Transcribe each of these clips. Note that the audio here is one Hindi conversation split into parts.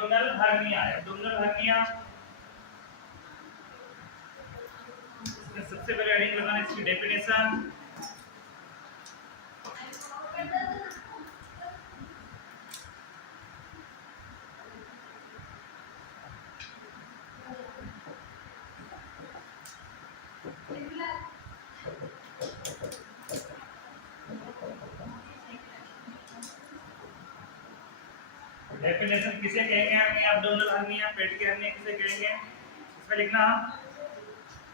Abdominal hernia. एब्डोमिनल हर्निया सबसे पहले हेडिंग लगाना इसकी डेफिनेशन। डेफिनेशन किसे कहेंगे हम? एब्डोमिनल हर्निया, पेट की हर्निया किसे कहेंगे? इसमें लिखना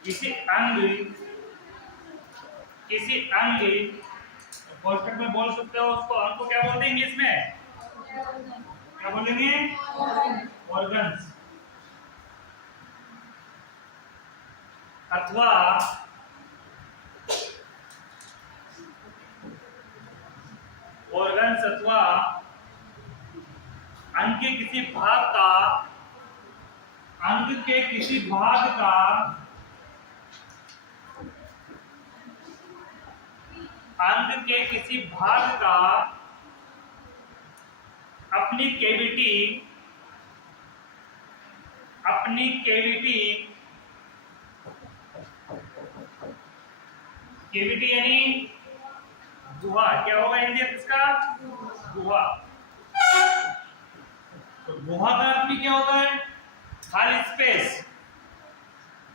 किसी अंग कोष्ठक में बोल सकते हो उसको, अंग को क्या बोलते हैं इंग्लिश में? क्या बोलेंगे? ऑर्गन्स। अथवा ऑर्गन्स अथवा अंग के किसी भाग का, अंग के किसी भाग का अंग के किसी भाग का अपनी कैविटी यानी गुहा। क्या होगा हिंदी इसका? गुहा। तो गुहा का अर्थ भी क्या होता है? खाली स्पेस,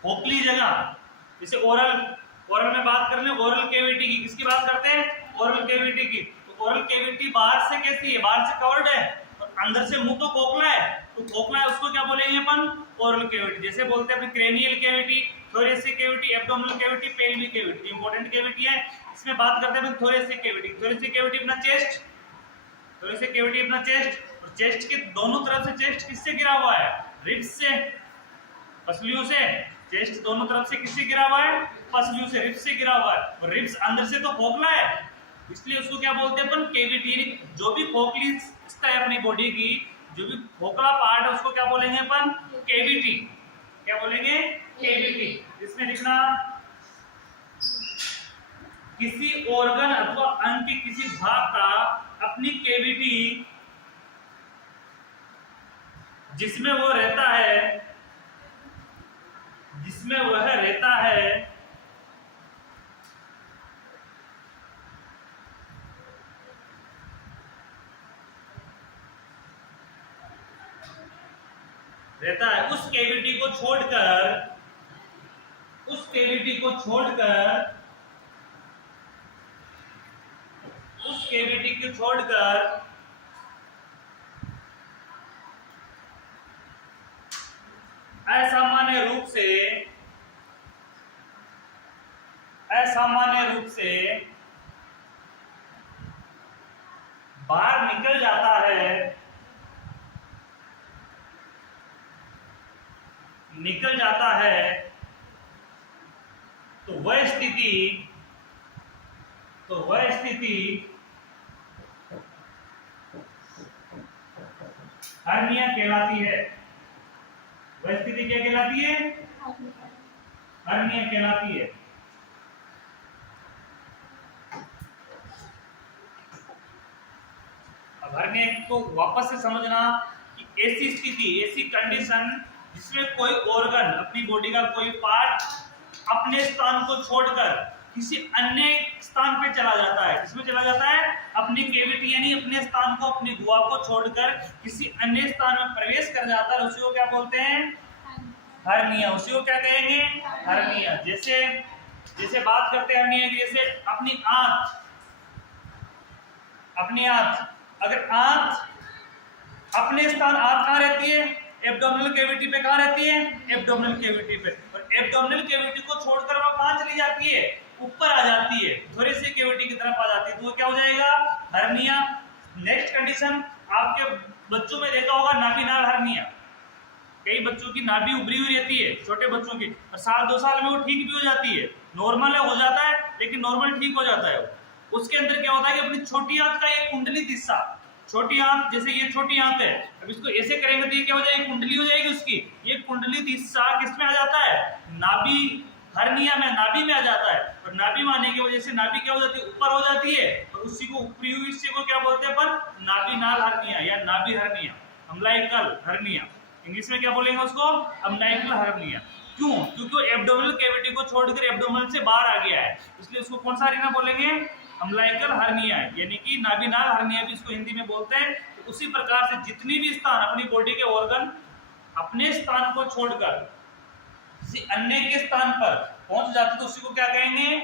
खोखली जगह। जैसे ओरल में बात कर ले, ओरल कैविटी की, किसकी बात करते हैं? ओरल कैविटी की। तो ओरल कैविटी बाहर से कैसी है? बाहर से कवर्ड है और अंदर से मुंह तो खोखला है, तो खोखला है उसको क्या बोलेंगे अपन? Oral cavity. जैसे बोलते हैं अपनी cranial cavity, thoracic cavity, abdominal cavity, pelvic cavity. Important cavity है, इसमें बात करते हैं अपन थोरेसिक कैविटी। थोरेसिक कैविटी अपना चेस्ट, थोरेसिक कैविटी अपना चेस्ट, और चेस्ट के दोनों तरफ से चेस्ट किससे घिरा हुआ है? रिब्स से, पसलियों से। चेस्ट दोनों तरफ से किससे घिरा हुआ है? पसलियों से, रिब्स से घिरा हुआ है। और रिब्स अंदर से तो खोखला है, इसलिए उसको क्या बोलते हैं अपन? कैविटी। जो भी खोखली हिस्सा है अपनी बॉडी की, जो भी खोखला पार्ट है उसको क्या बोलेंगे अपन? कैविटी। क्या बोलेंगे? कैविटी। इसमें लिखना किसी ऑर्गन अथवा अंग के किसी भाग का अपनी कैविटी जिसमें वह रहता है, उस कैविटी को छोड़कर असामान्य रूप से बाहर निकल जाता है, तो वह स्थिति हर्निया कहलाती है। वह स्थिति क्या कहलाती है? हर्निया कहलाती है। अब हर्निया को वापस से समझना कि ऐसी स्थिति, ऐसी कंडीशन जिसमें कोई ऑर्गन, अपनी बॉडी का कोई पार्ट अपने स्थान को छोड़कर किसी अन्य स्थान पे चला जाता है। किसमें चला जाता है? अपनी कैविटी यानी अपने स्थान को, अपनी गुहा को छोड़कर किसी अन्य स्थान में प्रवेश कर जाता है, उसी को क्या बोलते हैं? हर्निया। उसी को क्या कहेंगे? हर्निया। जैसे बात करते हैं हर्निया की, जैसे अपनी आंत, अगर आंत अपने स्थान, आंत कहाँ रहती है? एब्डोमिनल कैविटी पे। कहाँ रहती है? एब्डोमिनल कैविटी पे। और एब्डोमिनल कैविटी को छोड़कर वो कहाँ चली जाती है? ऊपर आ जाती है, थोरेसिक कैविटी की तरफ आ जाती है, तो वो क्या हो जाएगा? हर्निया। नेक्स्ट कंडीशन, आपके बच्चों में देखा होगा नाभिनाल हर्निया। कई बच्चों की नाभि उभरी हुई रहती है, छोटे बच्चों की, और साल 2 साल में वो ठीक भी हो जाती है। नॉर्मल हो जाता है, लेकिन नॉर्मल ठीक हो जाता है। उसके अंदर क्या होता है कि अपनी छोटी आंत का एक कुंडली हिस्सा, छोटी आंत, जैसे ये छोटी आंत है, अब इसको ऐसे करेंगे तो ये क्या हो जाएगी? कुंडली हो जाएगी उसकी। ये कुंडली हिस्सा किसमें आ जाता है? नाभि हर्निया में, नाभि में आ जाता है। और नाभि में आने की वजह से नाभि क्या हो जाती है? ऊपर हो जाती है, और उसी को ऊपरी हुई हिस्से को क्या बोलते हैं अपन? नाभिनाल हर्निया या नाभि हर्निया। Umbilical hernia. इंग्लिश में क्या बोलेंगे उसको? Umbilical hernia. क्यों? क्योंकि एब्डोमिनल कैविटी को छोड़कर एब्डोमिनल से बाहर आ गया है, इसलिए उसको कौन सा हर्निया बोलेंगे? अम्लाइकल हर्निया, यानी कि नाभिनाल हर्निया भी इसको हिंदी में बोलते हैं। तो उसी प्रकार से जितनी भी स्थान अपनी बॉडी के ऑर्गन अपने स्थान को छोड़कर किसी अन्य के स्थान पर पहुंच जाते तो उसी को क्या कहेंगे?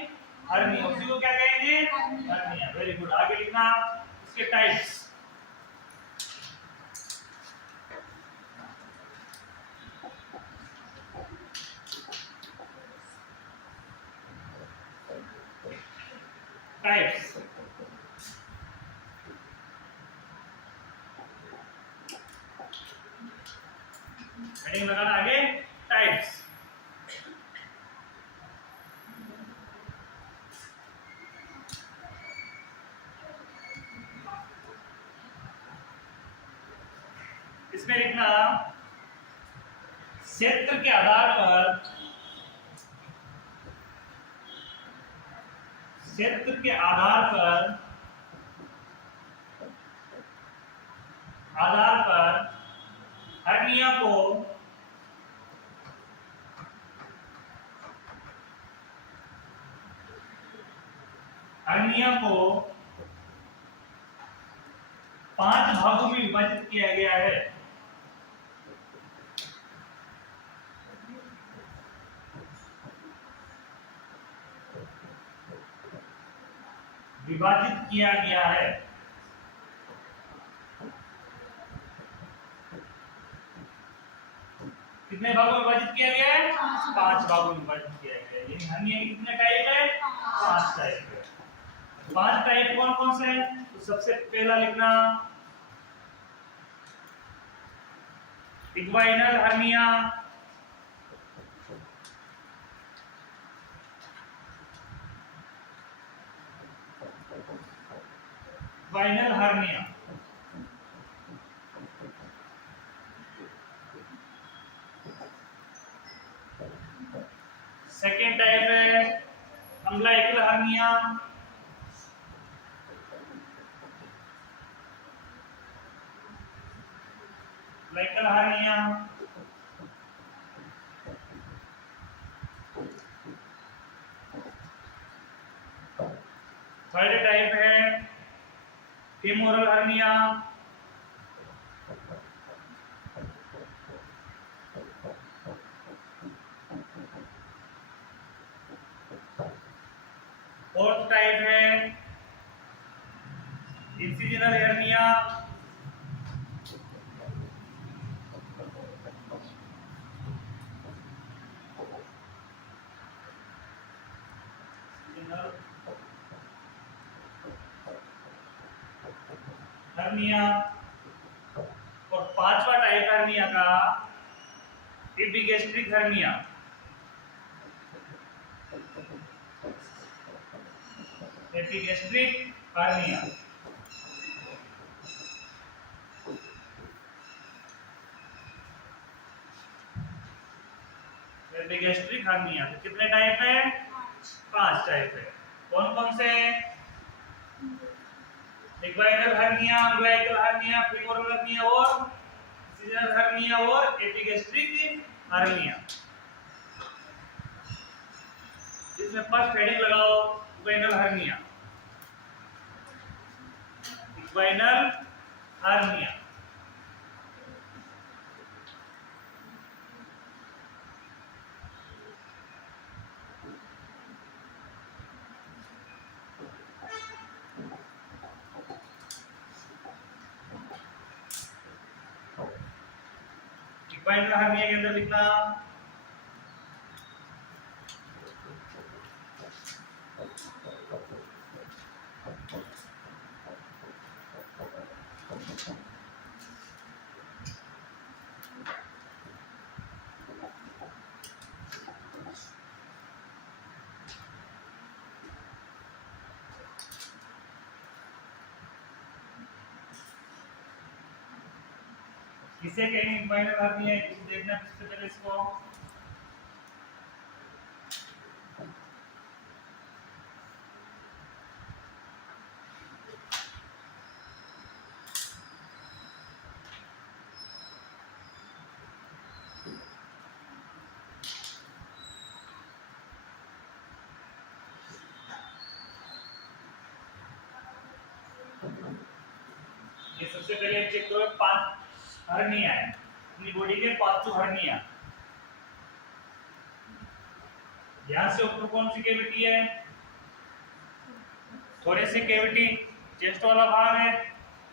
हर्निया। उसी को क्या कहेंगे? हर्निया। Very good. आगे लिखना इसके टाइप्स। टाइप्स हेडिंग लगाना आगे, टाइप्स। इसमें लिखना क्षेत्र के आधार पर, क्षेत्र के आधार पर हर्निया को पांच भागों में विभाजित किया गया है। विभाजित किया गया है। कितने भागों में विभाजित किया गया है? 5 भागों में विभाजित किया गया है। यानी हर्निया के कितने टाइप है? 5 टाइप है। 5 टाइप कौन कौन से हैं? तो सबसे पहला लिखना इग्वाइनल hernia, inguinal hernia. Second type है umbilical hernia, umbilical hernia. Third type है फेमोरल हर्निया, फोर्थ टाइप है इंसिजनल हर्निया, हर्निया। और पांचवा टाइप हर्निया का epigastric hernia, epigastric hernia. Epigastric hernia तो कितने टाइप है? 5 टाइप है। कौन कौन से? Inguinal hernia, umbilical hernia, femoral hernia और इंसिजनल हर्निया और एपिगैस्ट्रिक हर्निया। इसमें फर्स्ट हेडिंग लगाओ inguinal hernia, inguinal hernia. Inguinal hernia के अंदर लिखना किसे कहेंगे इग्वाइनल हर्निया? देखना सबसे पहले इसको। ये सबसे पहले चेक करो, 5 हर्निया है अपनी बॉडी के, 5 हर्निया। यहां से ऊपर कौन सी कैविटी है? थोरेसिक कैविटी, चेस्ट वाला भाग है।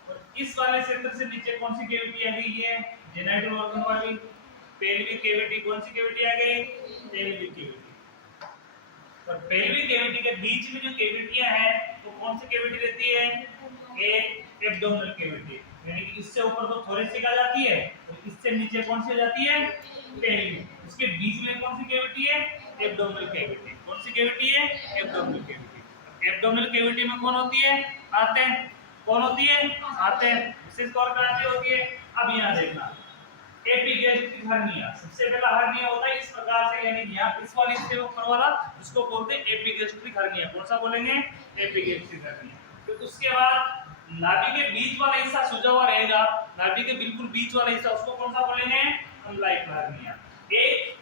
और इस वाले क्षेत्र से नीचे कौन सी कैविटी आ गई? ये जेनाइटल ऑर्गन वाली पेल्विक कैविटी। कौन सी कैविटी आ गई? Pelvic cavity. और पेल्विक कैविटी के बीच में जो कैविटियां हैं वो कौन सी कैविटी रहती है? एक एब्डोमिनल कैविटी, यानी कि इससे ऊपर तो थोरेसिक आ जाती है और इससे नीचे कौन सी आ जाती है? पेल्विक। उसके बीच में कौन सी कैविटी है? Abdominal cavity. कौन सी कैविटी है? Abdominal cavity. एब्डोमिनल कैविटी में कौन होती है? आते। कौन होती है? आते। विशेष तौर पर आते होती है। अब यहाँ देखना, एपिगैस्ट्रिक हर्निया। सबसे पहला हर्निया होता है इस प्रकार से, यानी यहाँ इस वाली से ऊपर वाला, उसको बोलते हैं एपिगैस्ट्रिक हर्निया। कौन सा बोलेंगे? Epigastric hernia. फिर तो उसके बाद नाभि के बीच वाला हिस्सा सूजा हुआ रहेगा, नाभि के बिल्कुल बीच वाला हिस्सा, उसको कौन सा बोलेंगे? अम्लाइक हर्निया। एक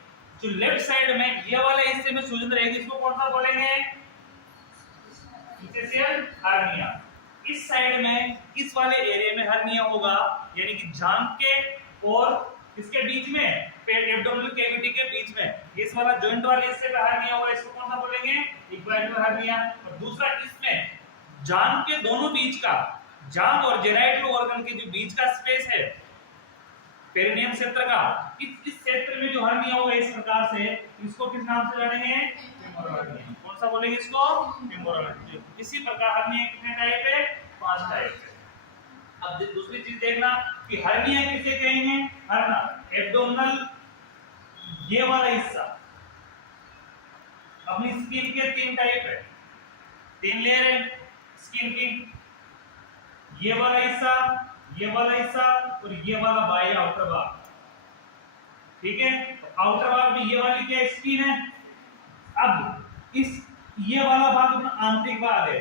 जो लेफ्ट साइड में ये वाले हिस्से में सूजन रहेगी, इसको कौन सा बोलेंगे? Intestinal hernia. इस साइड में इस वाले एरिया में हर्निया होगा, यानी कि जांघ के और इसके बीच में, पेट एब्डोमिनल कैविटी के बीच में, इस वाला जॉइंट वाले हिस्से पे हर्निया होगा, इसको कौन सा बोलेंगे? इक्वाइनल हर्निया। और दूसरा इसमें जांघ के दोनों बीच का, जांघ और जेनाइटल ऑर्गन के जो बीच का स्पेस है पेरिनियम क्षेत्र का, इस क्षेत्र में जो हर्निया होगा इस प्रकार से, इसको किस नाम से जानेंगे? Femoral hernia. कौन सा बोलेंगे इसको? Femoral hernia. इसी प्रकार हर्निया कितने टाइप है? 5 टाइप है। अब दूसरी चीज देखना कि हर्निया किसे कहेंगे? हर्ना एब्डोमिनल, ये वाला हिस्सा अपनी स्किन के 3 टाइप है, 3 लेयर है स्किन की। ये वाला हिस्सा, ये वाला हिस्सा और ये वाला बाह्य आउटर भाग। ठीक है, आउटर भाग में ये वाली क्या स्किन है। अब ये वाला भाग अपना आंतरिक भाग है,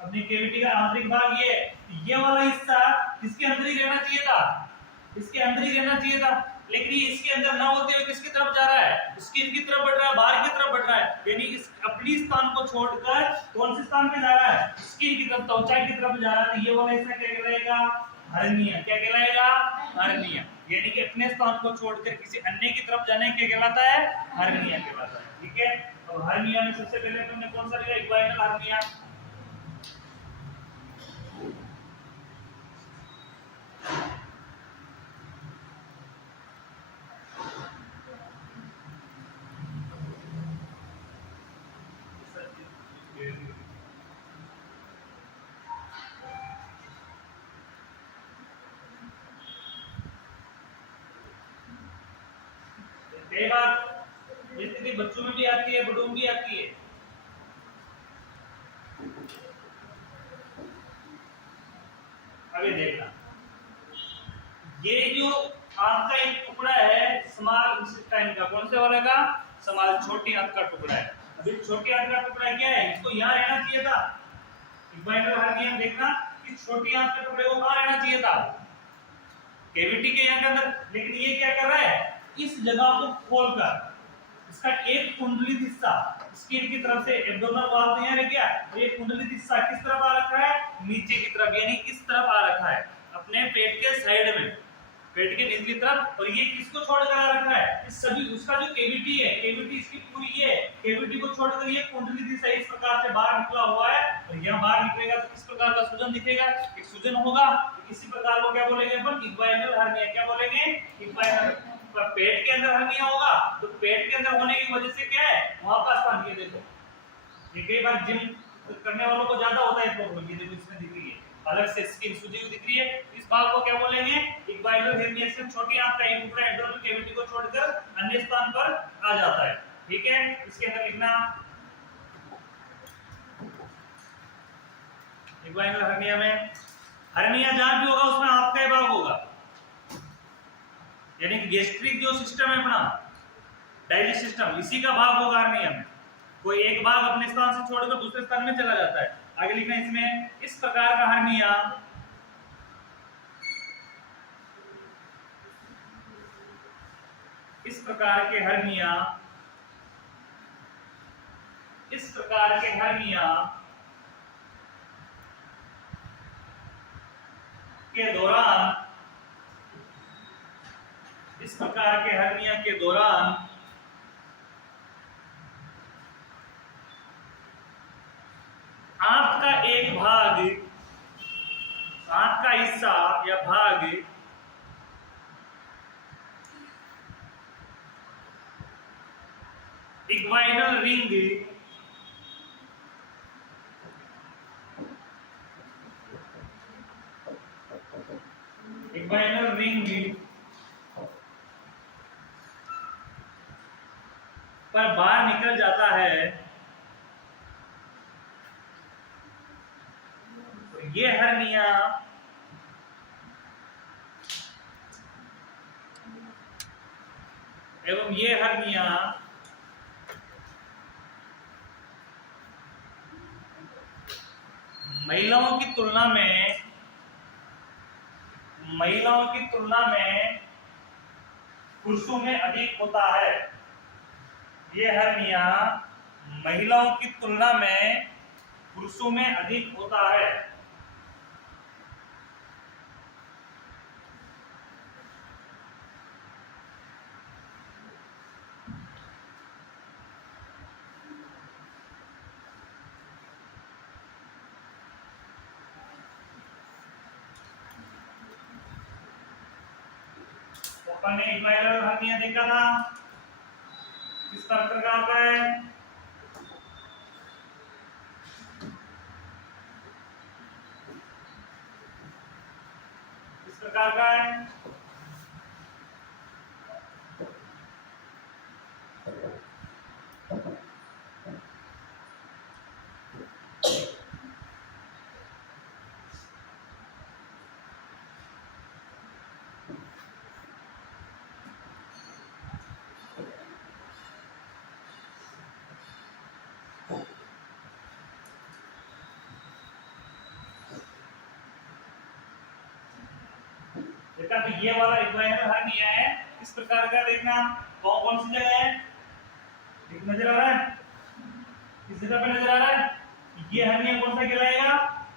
अपनी कैविटी का आंतरिक भाग। ये वाला हिस्सा इसके अंदर ही रहना चाहिए था, इसके अंदर ही रहना चाहिए था, लेकिन ये इसके अंदर ना होते हुए किसकी तरफ जा रहा है? स्किन की तरफ बढ़ रहा है, बाहर की तरफ बढ़ रहा है, यानी इस अपनी स्थान को छोड़कर कौन से स्थान पे जा रहा है? स्किन की तरफ, त्वचा की तरफ जा रहा है। तो ये वाला हिस्सा क्या कहलाएगा? हर्निया। क्या कहलाएगा? हर्निया। यानी कि अपने स्थान को छोड़कर किसी अन्य की तरफ जाने क्या कहलाता है? हर्निया कहलाता है। ठीक है, अब हर्निया में सबसे पहले तुमने कौन सा लिया? इक्वाइनल हर्निया। कई बार ये स्थिति बच्चों में भी आती है, बड़ों में भी आती है। अभी देखना, ये जो आंत का एक टुकड़ा है स्मॉल इंटेस्टाइन का, कौन से वाले का? स्मॉल, छोटी आंत का टुकड़ा है। अभी छोटी आंत का टुकड़ा क्या है? इसको यहाँ रहना चाहिए था। इक्वाइनल हर्निया देखना, इस छोटी आंत के टुकड़े को कहाँ रहना चाहिए था? कैविटी के यहाँ के अंदर। लेकिन ये क्या कर रहा है? इस जगह को खोलकर इसका एक कुंडलित हिस्सा स्किन की तरफ से, एब्डोमिनल वॉल तो यहाँ रह गया, और ये कुंडलित हिस्सा किस तरफ आ रखा है? नीचे की तरफ, यानी इस तरफ आ रखा है, अपने पेट के साइड में, पेट के निचली तरफ। और ये किसको छोड़कर आ रखा है? इस सभी, उसका जो कैविटी है, कैविटी इसकी पूरी ये कैविटी को छोड़कर ये कुंडलित हिस्सा इस प्रकार से बाहर निकला हुआ है। और यहाँ बाहर निकलेगा तो किस प्रकार का सूजन दिखेगा? एक सूजन होगा। इसी प्रकार को क्या बोलेंगे अपन? इक्वाइनल हर्निया। क्या बोलेंगे? इक्वाइनल। पेट के अंदर हर्निया होगा तो पेट के अंदर होने की वजह से क्या है? वहां का स्थान, ये देखो, ये कई बार जिम करने वालों को ज्यादा होता है प्रॉब्लम। ये देखो इसमें दिख रही है, अलग से स्किन सूजी हुई दिख रही है। इस भाग को क्या बोलेंगे? इक्वाइनल हर्निया। से छोटी आंत का एक टुकड़ा एब्डोमिनल कैविटी को छोड़कर अन्य स्थान पर आ जाता है। ठीक है, इसके अंदर लिखना इक्वाइनल हर्निया में, हर्निया जहां भी होगा उसमें आंत का भाग होगा, यानी कि गैस्ट्रिक जो सिस्टम है अपना, डाइजेस्ट सिस्टम, इसी का भाग होगा हर्निया में। कोई एक भाग अपने स्थान से छोड़कर दूसरे स्थान में चला जाता है। आगे लिखना इसमें, इस प्रकार का हर्निया इस प्रकार के हर्निया के दौरान, इस प्रकार के हर्निया के दौरान आंत का एक भाग, आंत का हिस्सा या भाग इक्वाइनल रिंग, इक्वाइनल रिंग पर बाहर निकल जाता है, तो ये हर्निया एवं ये हर्निया महिलाओं की तुलना में पुरुषों में अधिक होता है। ये हर्निया महिलाओं की तुलना में पुरुषों में अधिक होता है। अपन ने इक्वाइनल हर्निया देखा था, किस प्रकार का है, किस प्रकार का है, देखा। तो ये वाला इक्वाइनल हर्निया है, इस प्रकार का देखना। कौन सी जगह है, नजर आ रहा है, किस जगह पे नजर आ रहा है, ये हर्निया कौन सा कहलाएगा,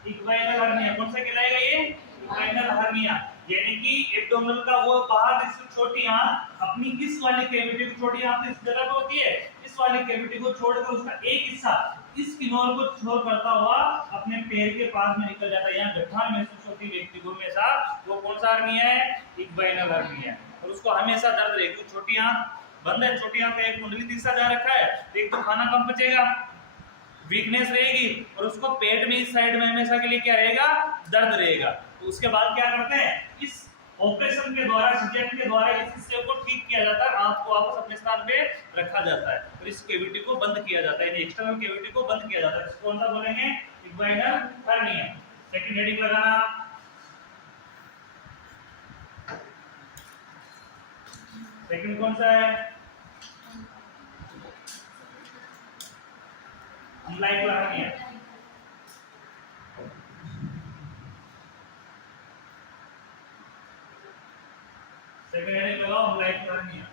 इक्वाइनल हर्निया। कौन सा कहलाएगा ये, इक्वाइनल हर्निया। यानी कि एब्डोमिनल का वो बाहर इससे छोटी आंत अपनी इस वाली कैविटी को, छोटी आंत इस जगह पे होती है, इस वाली कैविटी को छोड़कर उसका एक हिस्सा इस किनोर को छोड़ करता हुआ अपने पैर के पास में निकल जाता है। यहाँ गठान महसूस होती है व्यक्ति को हमेशा, वो कौन सा हर्निया है, इक्वाइनल हर्निया है। और उसको हमेशा दर्द रहेगी। छोटी आंत बंद है, छोटी आंत का एक कुंडली तीसरा जा रखा है, एक तो खाना कम पचेगा, वीकनेस रहेगी, और उसको पेट में इस साइड में हमेशा के लिए क्या रहेगा, दर्द रहेगा। तो उसके बाद क्या करते हैं, इस ऑपरेशन के द्वारा, सिजेरियन के द्वारा इस हिस्से को ठीक किया जाता है, आंत को वापस अपने स्थान पे रखा जाता है और इस कैविटी को बंद किया जाता है, एक्सटर्नल कैविटी को बंद किया जाता है। इसको कौन सा बोलेंगे, इक्वाइनल हर्निया। सेकंड हेडिंग लगाना, सेकंड कौन सा है, अम्लाइकल हर्निया। सेकंड हेडिंग लगाओ, umbilical hernia.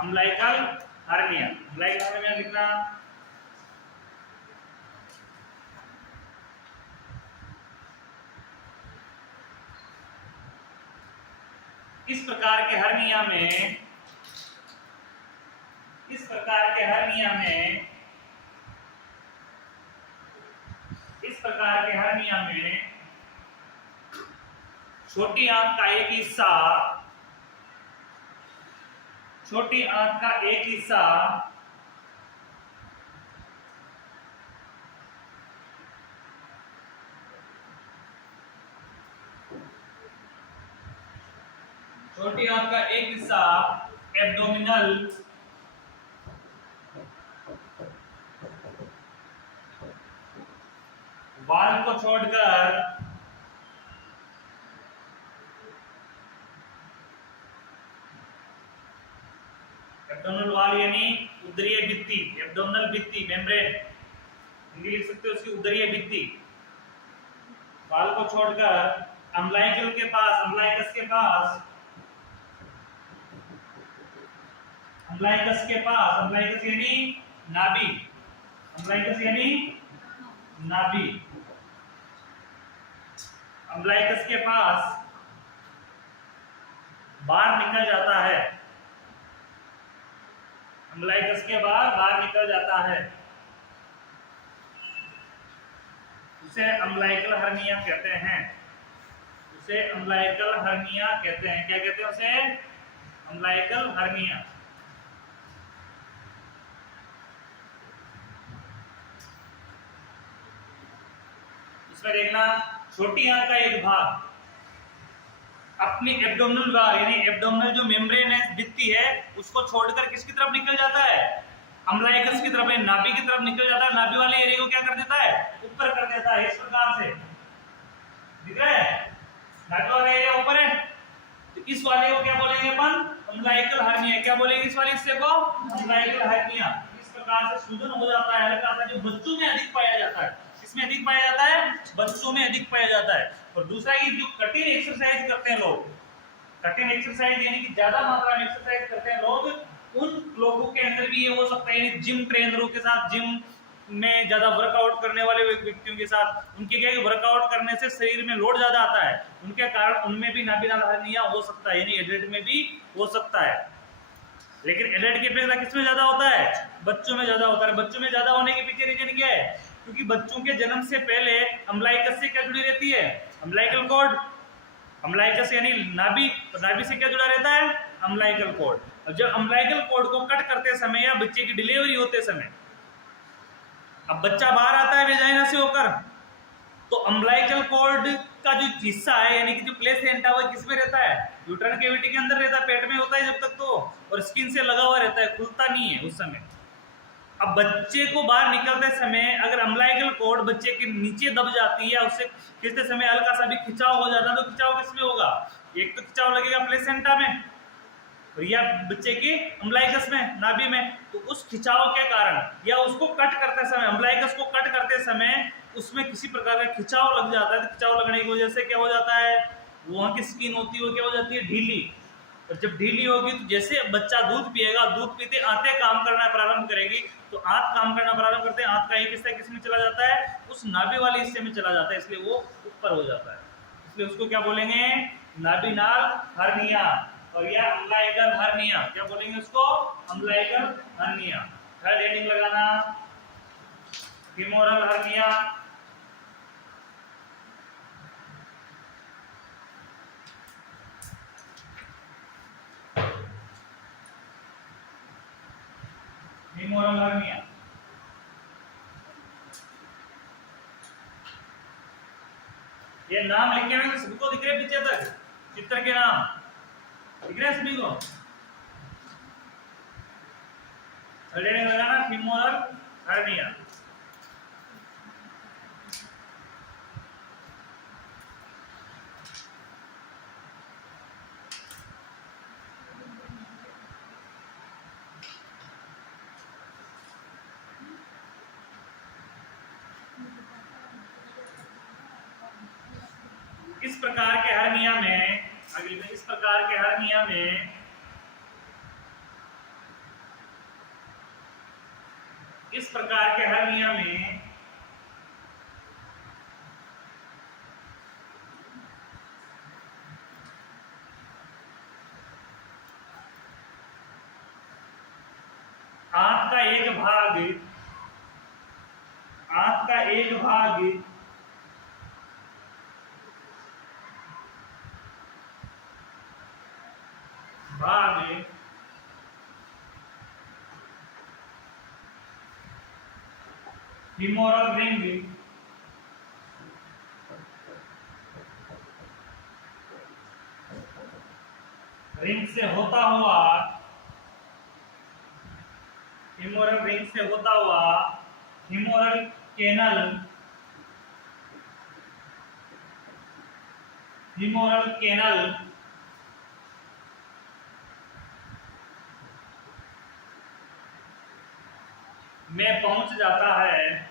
Umbilical hernia, umbilical hernia लिखना। इस प्रकार के हर्निया में, इस प्रकार के हर्निया में, इस प्रकार के हर्निया में छोटी आंत का एक हिस्सा, छोटी आंत का एक हिस्सा छोटी आंत का एक हिस्सा एब्डोमिनल वाल को छोड़कर एब्डोमिनल वाल यानी उदरीय भित्ति, एब्डोमिनल भित्ति, मेम्ब्रेन हिंदी लिख सकते हो उसकी, उदरीय भित्ति, बाल को छोड़कर अम्लाइकल के पास, अम्लाइकस के पास, अम्लाइकस के पास, अम्लाइकस यानी नाभि, अम्लाइकस यानी नाभि, अम्लाइकस के पास बाहर निकल जाता है, अम्लाइकस के बाहर निकल जाता है, उसे अम्लाइकल हर्निया कहते हैं, उसे अम्लाइकल हर्निया कहते हैं। क्या कहते हैं उसे? Umbilical hernia. इसमें देखना, छोटी आंत का एक भाग अपनी एब्डोमिनल वाल यानी एब्डोमिनल जो मेम्ब्रेन है दिखती है उसको छोड़कर किसकी तरफ निकल जाता है? अम्लाइकस की तरफ, नाभि की तरफ निकल जाता है। नाभि वाले एरिया को क्या कर देता है? ऊपर कर देता है, इस प्रकार से दिख रहा है। नाभि वाला एरिया ऊपर है, तो इस वाले को क्या बोलेंगे अपन? Umbilical hernia. क्या बोलेंगे इस वाले हिस्से को? Umbilical hernia. इस प्रकार से सूजन हो जाता है हल्का सा, जो बच्चों में अधिक पाया जाता है। किसमें अधिक पाया जाता है? बच्चों में अधिक पाया जाता है। और दूसरा ये जो कठिन एक्सरसाइज करते हैं लोग, कठिन एक्सरसाइज यानी कि ज्यादा मात्रा में एक्सरसाइज करते हैं लोग, उन लोगों के अंदर भी ये हो सकता है, जिम ट्रेनरों के साथ, जिम में ज्यादा वर्कआउट करने वाले व्यक्तियों के साथ, उनके क्या वर्कआउट करने से शरीर में लोड ज्यादा आता है, उनके कारण उनमें भी नाभिनाल हर्निया हो सकता है, यानी एडल्ट में भी हो सकता है। लेकिन एडल्ट के अपेक्षा किसमें ज्यादा होता है? बच्चों में ज्यादा होता है। बच्चों में ज्यादा होने के पीछे रीजन क्या है? क्योंकि बच्चों के जन्म से पहले अम्लाइकस से क्या जुड़ी रहती है? Umbilical cord. अम्लाइकस यानी नाभि, नाभि से क्या जुड़ा रहता है? Umbilical cord. अब जब अम्लाइकल कॉर्ड को कट करते समय या बच्चे की डिलीवरी होते समय, अब बच्चा बाहर आता है वेजाइना से होकर, तो अम्लाइकल कॉर्ड का जो हिस्सा है यानी कि जो प्लेसेंटा वो किसमें रहता है? यूट्राइन कैविटी के अंदर रहता है, पेट में होता है जब तक तो, और स्किन से लगा हुआ रहता है, खुलता नहीं है उस समय। अब बच्चे को बाहर निकलते समय अगर अम्लाइकल कॉर्ड बच्चे के नीचे दब जाती है या उससे खींचते समय हल्का सा भी खिंचाव हो जाता है, तो खिंचाव किसमें होगा? एक तो खिंचाव लगेगा प्लेसेंटा में या बच्चे की अम्लाइकस में, नाभि में। तो उस खिंचाव के कारण या उसको कट करते समय, अम्लाइकस को कट करते समय उसमें किसी प्रकार का खिंचाव लग जाता है, तो खिंचाव लगने की वजह से क्या हो जाता है? वहां की स्किन होती है वो क्या हो जाती है? ढीली। और जब ढीली होगी तो जैसे बच्चा दूध पिएगा, दूध पीते आंतें काम करना प्रारंभ करेगी, तो आंत काम करना प्रारंभ करते हैं, आंत का एक हिस्सा किसमें चला जाता है? उस नाभि वाले हिस्से में चला जाता है, इसलिए वो ऊपर हो जाता है। इसलिए उसको क्या बोलेंगे? नाभिनाल हर्निया। और यह अम्लाइकल हर्निया, क्या बोलेंगे उसको? Umbilical hernia. थर्ड हेडिंग लगाना, फीमोरल हर्निया। फीमोरल हर्निया ये नाम लिखे हुए सबको दिख रहे पीछे तक? चित्र के नाम दिख रहे हैं सभी को? हेडिंग लगाना, फीमोरल हर्निया। इस प्रकार के हर्निया में, इस प्रकार के हर्निया में, इस प्रकार के हर्निया में आंत का एक भाग, आंत का एक भाग फीमोरल रिंग, रिंग से होता हुआ, फीमोरल रिंग से होता हुआ फीमोरल कैनल, फीमोरल कैनल में पहुंच जाता है,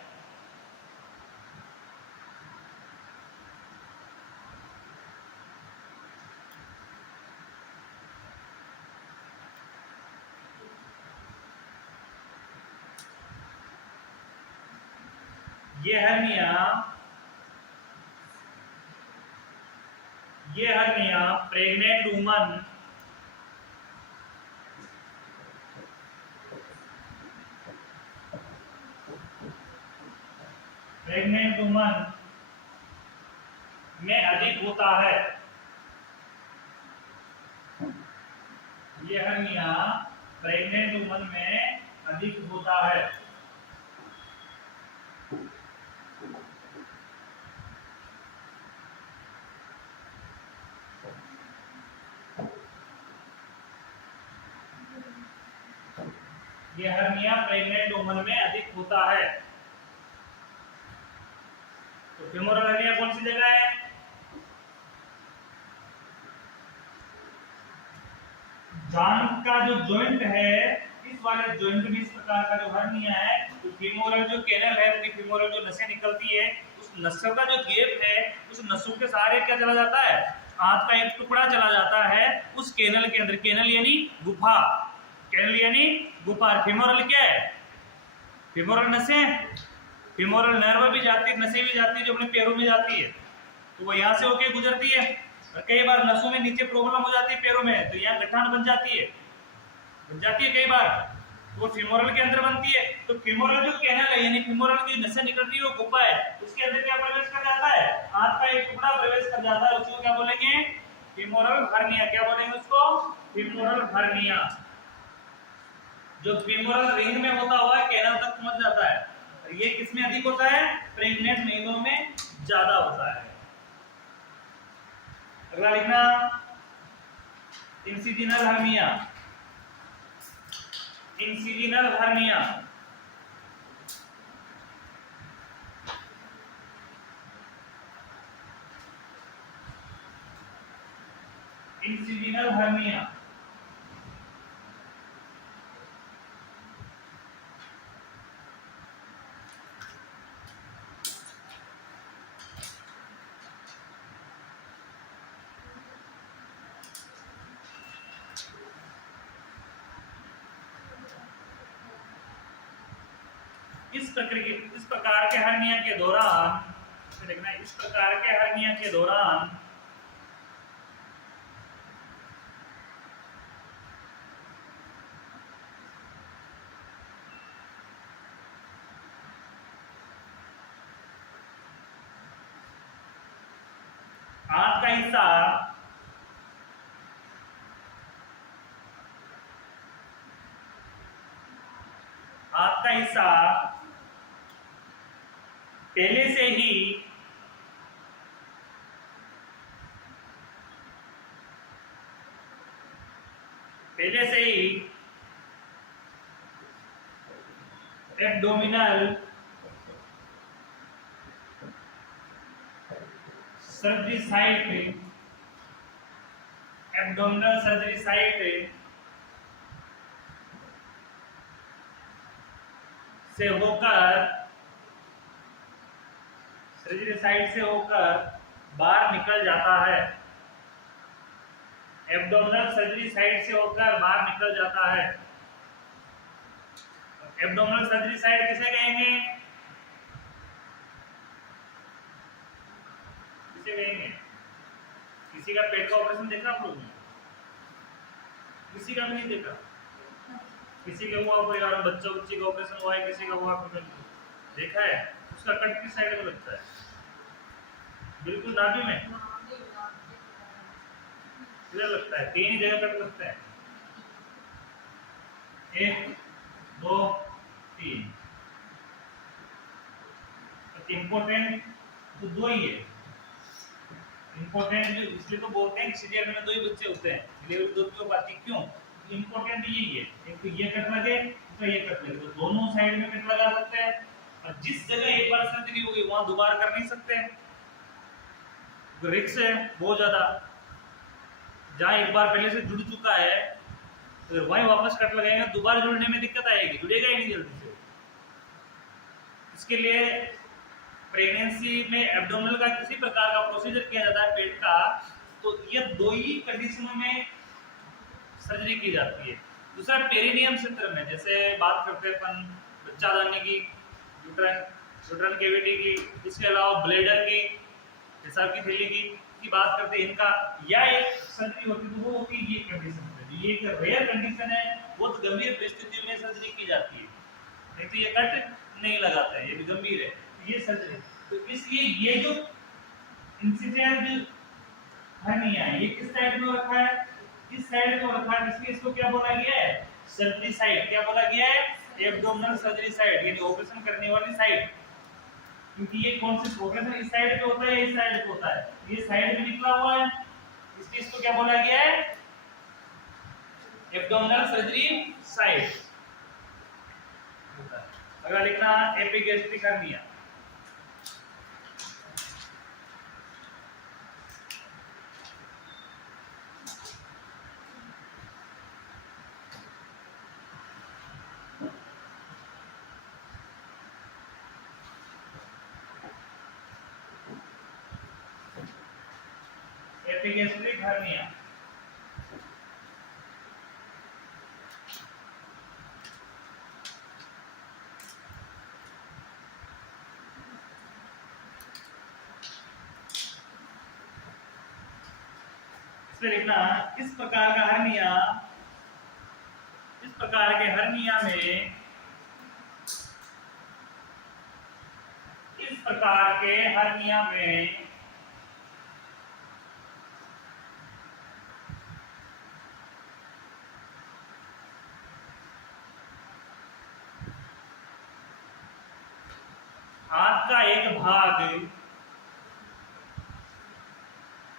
ये हर्निया प्रेग्नेंट वुमन में अधिक होता है। ये हर्निया प्रेग्नेंट वुमन में अधिक होता है। ये हर्निया प्रेग्नेंट वुमन में अधिक होता है। तो फीमोरल हर्निया कौन सी जगह है? जांघ का जो जॉइंट है, इस वाले जॉइंट में इस प्रकार का जो हर्निया है, तो फीमोरल जो कैनल है, अपनी फीमोरल जो नसें निकलती है, उस नसों का जो गेप है, उस नसों के सहारे क्या चला जाता है? हाथ का एक टुकड़ा चला जाता है उस कैनल के अंदर। कैनल यानी गुफा, कैनल यानी गुफा। फीमोरल क्या है? फीमोरल नसें, फीमोरल नर्व भी जाती है, नसें भी जाती है जो अपने पैरों में जाती है, तो वो यहाँ से होके गुजरती है। और कई बार नसों में नीचे प्रॉब्लम हो जाती है पैरों में, तो यहाँ गठान बन जाती है कई बार, तो वो फीमोरल के अंदर बनती है। तो फीमोरल जो कैनल है यानी फीमोरल की नसें निकलती है, वो गुफा है, उसके अंदर क्या प्रवेश कर जाता है? हाथ का एक टुकड़ा प्रवेश कर जाता है, उसको क्या बोलेंगे? Femoral hernia. क्या बोलेंगे उसको? Femoral hernia. जो फीमोरल रिंग में होता हुआ कैनल तक पहुंच जाता है। ये किसमें अधिक होता है? प्रेग्नेंट महिलाओं में ज्यादा होता है। अगला लिखना इंसिजिनल हर्निया। इंसिजिनल हर्निया इंसिजिनल हर्निया इस प्रकार के हर्निया के दौरान, देखना, इस प्रकार के हर्निया के दौरान हाथ का हिस्सा पहले से ही एब्डोमिनल सर्जरी साइट से होकर बाहर निकल जाता है। एब्डोमिनल सर्जरी साइट से होकर बाहर निकल जाता है। एब्डोमिनल सर्जरी साइट किसे कहेंगे? किसी का पेट का ऑपरेशन देखा आप लोगों ने? किसी का भी नहीं देखा। किसी का हुआ कोई और बच्चे का ऑपरेशन हुआ है, किसी का हुआ देखा है? उसका कट किस साइड में लगता है? बिल्कुल नाभि में लगता है। 3 ही जगह कट लगता है, 1 2 3। इम्पोर्टेंट तो 2 ही है। इम्पोर्टेंट इसलिए तो बोलते हैं कि सीजरियन में 2 ही बच्चे होते हैं, डिलीवरी 2 क्यों बात क्यों? इम्पोर्टेंट यही है, एक तो ये कट लगे, दूसरा ये कट लगे, तो दोनों साइड में कट लगा सकते हैं। और जिस जगह एक बार सर्जरी हो गई वहां दोबारा कर नहीं सकते, रिस्क है बहुत ज्यादा। जहाँ एक बार पहले से जुड़ चुका है तो वहीं वापस कट लगाएंगे, दोबारा जुड़ने में दिक्कत आएगी, जुड़ेगा ही नहीं जल्दी से। इसके लिए प्रेगनेंसी में एब्डोमिनल का किसी प्रकार का प्रोसीजर किया जाता है पेट का, तो ये 2 ही कंडीशनों में सर्जरी की जाती है। दूसरा पेरिनियम क्षेत्र में, जैसे बात करते हैं अपन बच्चा दाने की, यूट्राइन यूट्रल कैविटी की, इसके अलावा ब्लेडर की, पेशाब की थैली की बात करते हैं इनका, या एक सर्जरी होती है तो वो होती है ये कंडीशन पे। ये एक रेयर कंडीशन है, बहुत गंभीर परिस्थितियों में सर्जरी की जाती है, नहीं तो ये कट नहीं लगाता है, ये भी गंभीर है ये सर्जरी। तो इसलिए ये जो इंसिडेंट हर्निया है ये किस साइड में रखा है, इस साइड में रखा है, इसलिए इसको क्या बोला गया है, सर्जरी साइड। क्या बोला गया है, एब्डोमिनल सर्जरी साइड, यानी ऑपरेशन करने वाली साइड। क्योंकि ये कौन सी ऑपरेशन इस साइड पे होता है, इस साइड पे होता है, ये साइड में निकला हुआ है, इसलिए इसको क्या बोला गया है, एब्डोमिनल सर्जरी साइड। अगला लिखना एपिगैस्ट्रिक हर्निया। एपिगैस्ट्रिक हर्निया इसमें लिखना इस प्रकार का हर्निया, इस प्रकार के हर्निया में, इस प्रकार के हर्निया में आंत का एक भाग,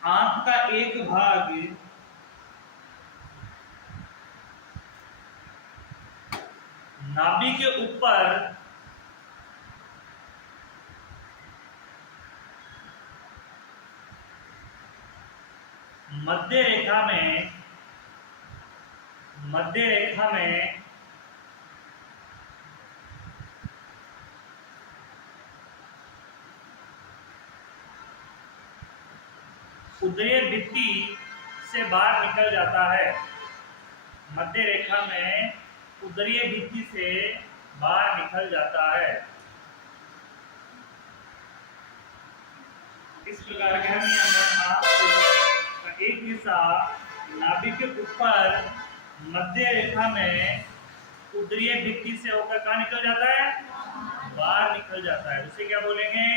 आंत का एक भाग नाभि के ऊपर मध्य रेखा में, मध्य रेखा में उदरीय भित्ति से बाहर निकल जाता है, मध्य रेखा में उदरीय भित्ति से बाहर निकल जाता है। इस प्रकार के हर्निया में आंत का एक हिस्सा नाभि के ऊपर मध्य रेखा में उदरीय भित्ति से होकर कहाँ निकल जाता है, बाहर निकल जाता है। उसे क्या बोलेंगे,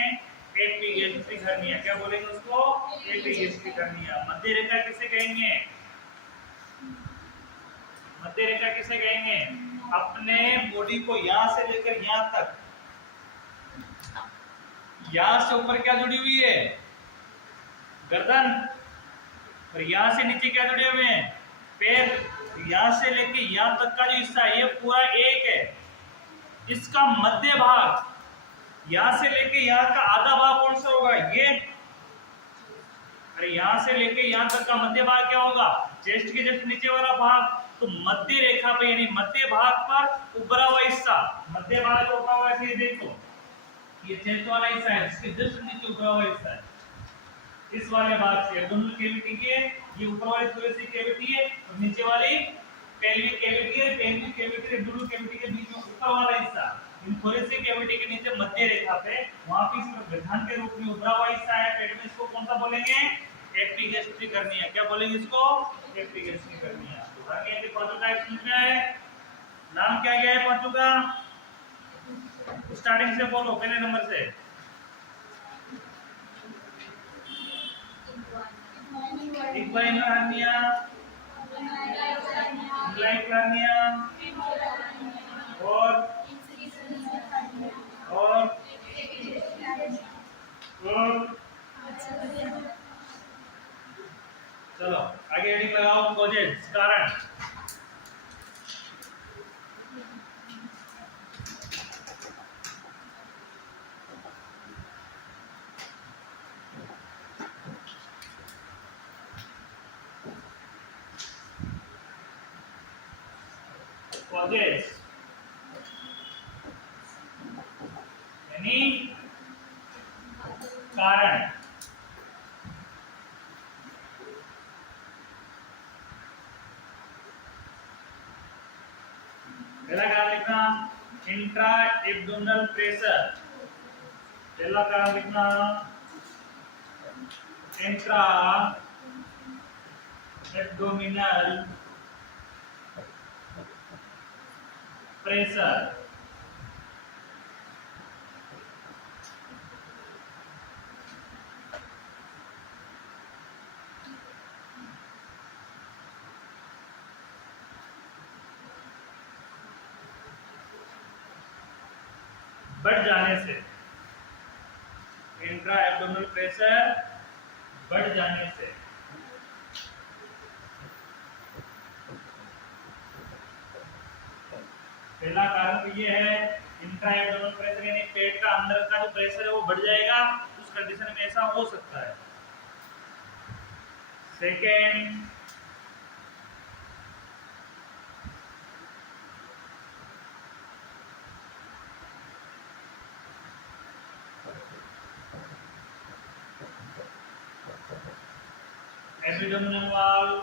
एपिगैस्ट्रिक हर्निया। क्या बोलेंगे उसको, एपिगैस्ट्रिक हर्निया। मध्य रेखा किसे कहेंगे, मध्य रेखा किसे कहेंगे, अपने बॉडी को यहां से लेकर यहां तक, यहां से ऊपर क्या जुड़ी हुई है, गर्दन, और यहां से नीचे क्या जुड़े हुए हैं, पैर। यहां से लेके यहां तक का जो हिस्सा है ये पूरा एक है, इसका मध्य भाग, यहां से लेके यहां का आधा भाग कौन सा होगा, ये। अरे यहां से लेके यहां तक का मध्य भाग क्या होगा, चेस्ट के जस्ट नीचे वाला भाग। तो मध्य रेखा पे यानी मध्य भाग पर उभरा हुआ हिस्सा, मध्य भाग जो उभरा हुआ है, ये देखो ये चेस्ट वाला हिस्सा है, इसके जस्ट नीचे उभरा हुआ हिस्सा है, इस वाले भाग से एब्डोमिनल कैविटी के ये ऊपर वाली थोरेसिक कैविटी है, और नीचे वाली पेल्विक कैविटी है। पेल्विक कैविटी और एब्डोमिनल कैविटी के बीच में ऊपर वाला हिस्सा, इन थोरेसिक कैविटी के नीचे मध्य रेखा पे वहां पे इस गठान के रूप में उभरा हुआ हिस्सा है पेट में, इसको कौन सा बोलेंगे, एपिगैस्ट्रिक हर्निया। क्या बोलेंगे इसको, एपिगैस्ट्रिक हर्निया। तो हर्निया के पांचों टाइप समझ में आए, नाम क्या गया है पांचों का, स्टार्टिंग से बोलो पहले नंबर से। इक्वाइनल हर्निया, इम्ब्लाइक हर्निया, और चलो आगे हेडिंग लगाओ, कॉजेस, कारण। कॉजेस यानी कारण। पहला कारण लिखना, इंट्रा एब्डोमिनल प्रेशर, पहला कारण लिखना इंट्रा एब्डोमिनल प्रेशर। बढ़ जाने से, इंट्रा एब्डोमिनल प्रेशर बढ़ जाने से। पहला कारण तो ये है, इंट्रा एब्डोमिनल प्रेशर यानी पेट का अंदर का जो प्रेशर है वो बढ़ जाएगा, उस कंडीशन में ऐसा हो सकता है। सेकेंड, एब्डोमिनल वाल्व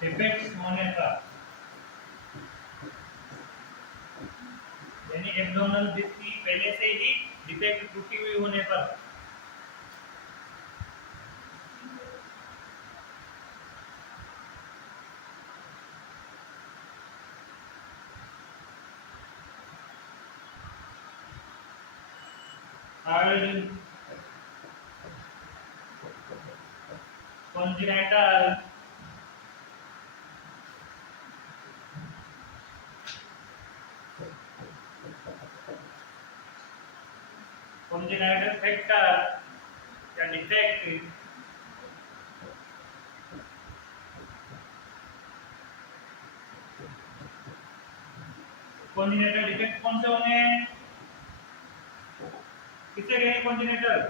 डिफेक्ट होने पर, यानी एब्डोमिनल भित्ति पहले से ही डिफेक्ट टूटी हुई होने पर, थर्ड, congenital फैक्टर या डिफेक्ट, कॉन्जिनेटल डिफेक्ट कौन से होंगे, किसे कहेंगे कॉन्जिनेटल?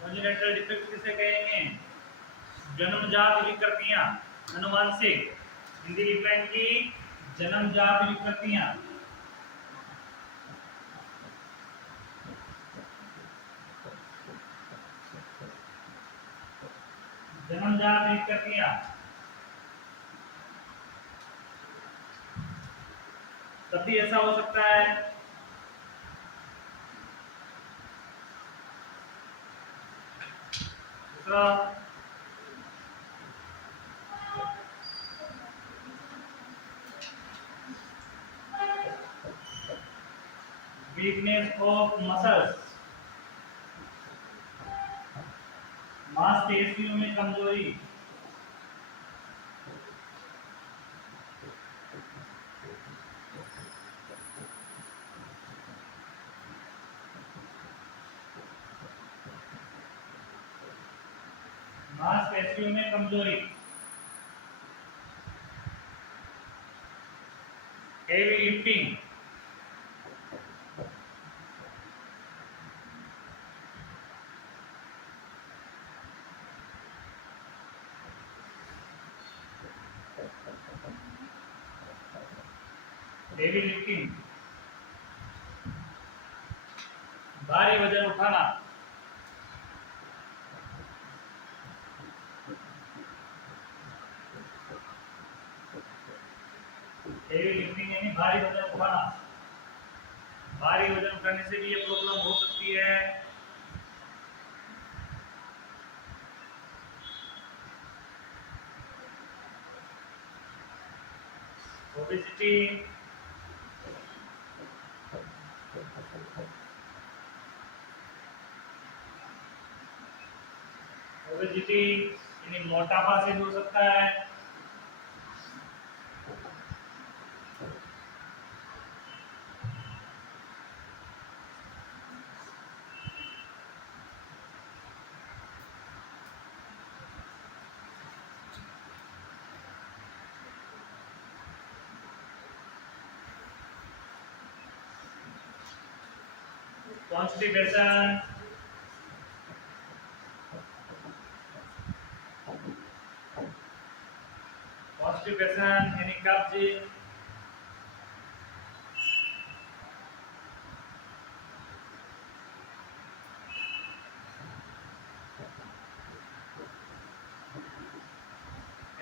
कॉन्जिनेटल डिफेक्ट किसे कहेंगे? जन्मजात विकृतियां, अनुवांशिक, हिंदी लिख लें कि जन्मजात विकृतियां। जन्मजात विकृतियां तभी ऐसा हो सकता है। दूसरा, वीकनेस ऑफ मसल्स, मांसपेशियों में कमजोरी, मांसपेशियों में कमजोरी, हेवी लिफ्टिंग, हेवी लिफ्टिंग, भारी वजन उठाना, हेवी लिफ्टिंग यानी भारी वजन उठाना। भारी वजन उठाने से भी ये प्रॉब्लम हो सकती है। ओबेसिटी, ओबेसिटी यानी मोटापा से भी हो सकता है। कॉन्स्टिपेशन, कॉन्स्टिपेशन यानी कब्ज,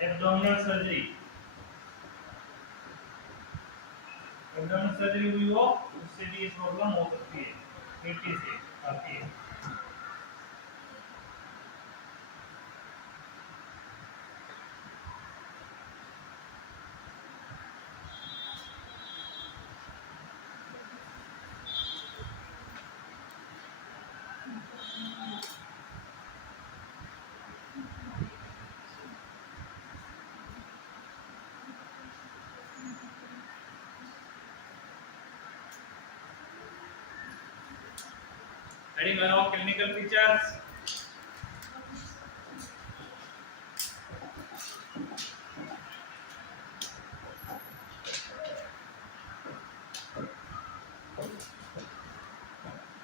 एब्डोमिनल सर्जरी, एब्डोमिनल सर्जरी हुई हो उससे भी ये प्रॉब्लम हो सकती है, पेटी से आती है। हेडिंग लगाओ clinical features.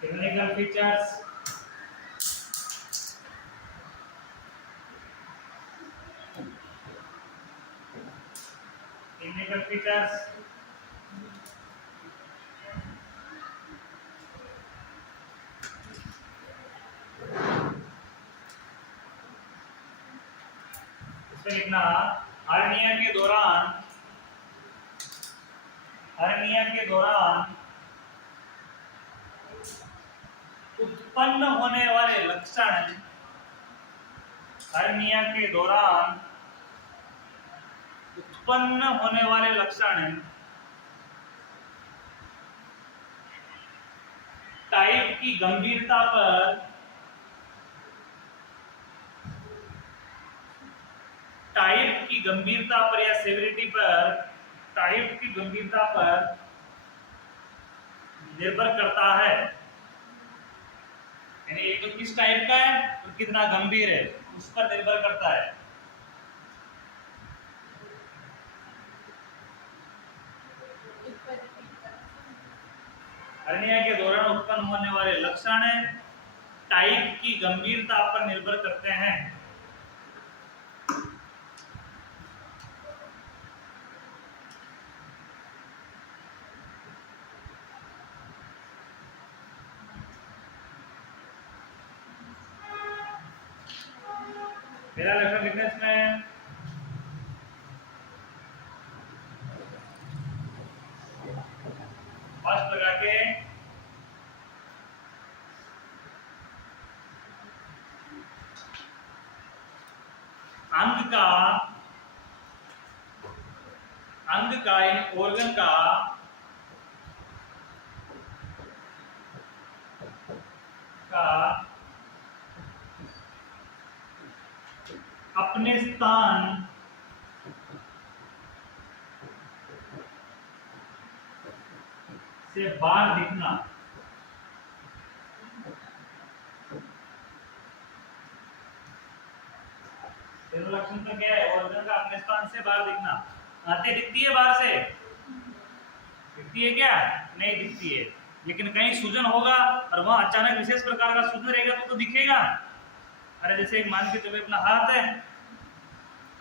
Clinical features clinical features इसमें लिखना हर्निया के दौरान उत्पन्न होने वाले लक्षण, हर्निया के दौरान उत्पन्न होने वाले लक्षण टाइप की गंभीरता पर या सेवरिटी पर, टाइप की गंभीरता पर निर्भर करता है। यानी ये तो किस टाइप का है और कितना गंभीर है उस पर निर्भर करता है। हर्निया के दौरान उत्पन्न होने वाले लक्षण टाइप की गंभीरता पर निर्भर करते हैं। मेरा लक्षण लिखने में फर्स्ट लगा के अंग का इन ऑर्गन का अपने स्थान से बाहर दिखना, लक्षण तो क्या है? ऑर्गन का अपने स्थान से बाहर दिखना। आते दिखती है बाहर से, दिखती है क्या? नहीं दिखती है, लेकिन कहीं सूजन होगा और वहां अचानक विशेष प्रकार का सूजन रहेगा तो दिखेगा। अरे जैसे एक मान के चलो अपना हाथ है,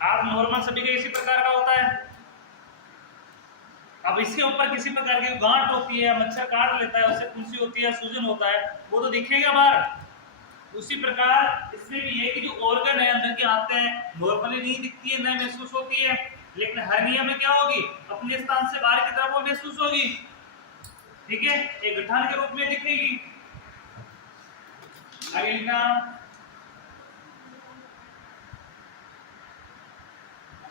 हाथ नॉर्मल सभी का इसी प्रकार का होता है। अब इसके ऊपर किसी प्रकार की गांठ होती है, मच्छर काट लेता है, उससे फुंसी होती है, सूजन होता है, वो तो दिखेगा बाहर। उसी प्रकार इसमें भी है कि जो ऑर्गन है अंदर की आंतें नॉर्मली नहीं दिखती है, न महसूस होती है, लेकिन हर्निया में क्या होगी? अपने स्थान से बाहर की तरफ वो महसूस होगी। ठीक है, एक गठान के रूप में दिखेगी। आगे लिखना,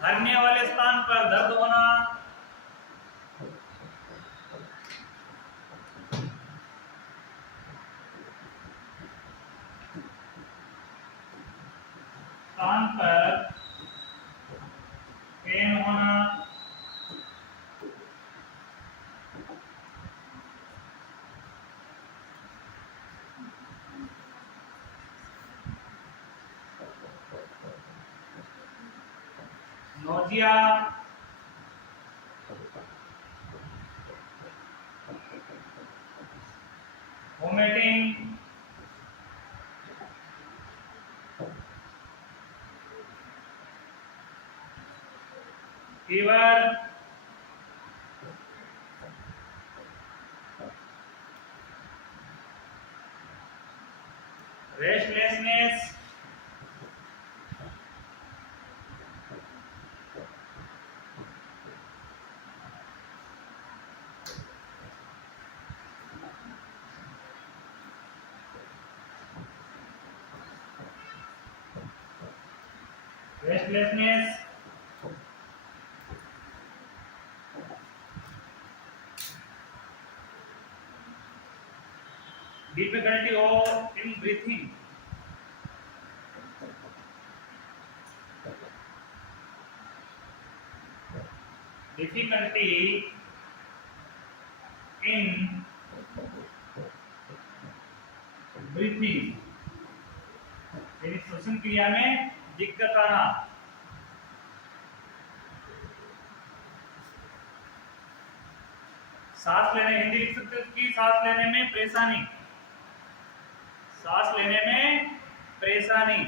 हर्निया वाले स्थान पर दर्द होना, स्थान पर पेन होना, nausea, vomiting, fever, restlessness, restlessness, difficulty of in breathing, difficulty in breathing, यानी श्वसन क्रिया में दिक्कत आना, सांस लेने, हिंदी लिख सकते हो कि सांस लेने में परेशानी, सांस लेने में परेशानी,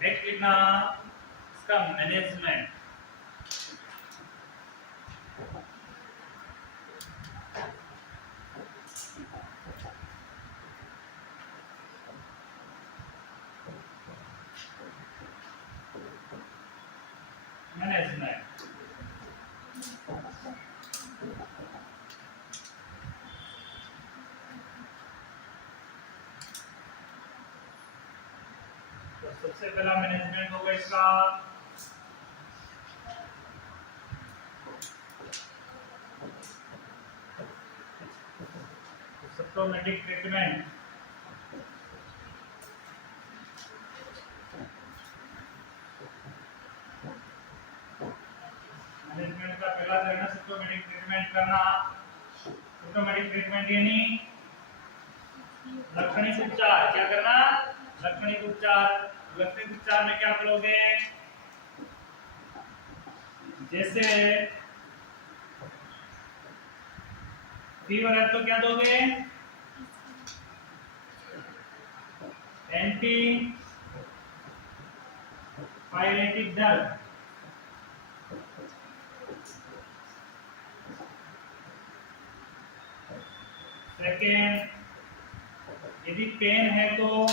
नेक्स्ट लिखना इसका मैनेजमेंट, मैनेजमेंट, तो सबसे पहला मैनेजमेंट होगा इसका सिम्प्टोमेटिक ट्रीटमेंट, मैनेजमेंट का पहला चरण है सिम्प्टोमेटिक ट्रीटमेंट करना। सिम्प्टोमेटिक ट्रीटमेंट यानी लक्षणिक उपचार, क्या करना? लक्षणिक उपचार। लक्षणिक उपचार में क्या करोगे? जैसे फीवर है तो क्या दोगे? Anti pyretic drug. सेकेंड, यदि पेन है तो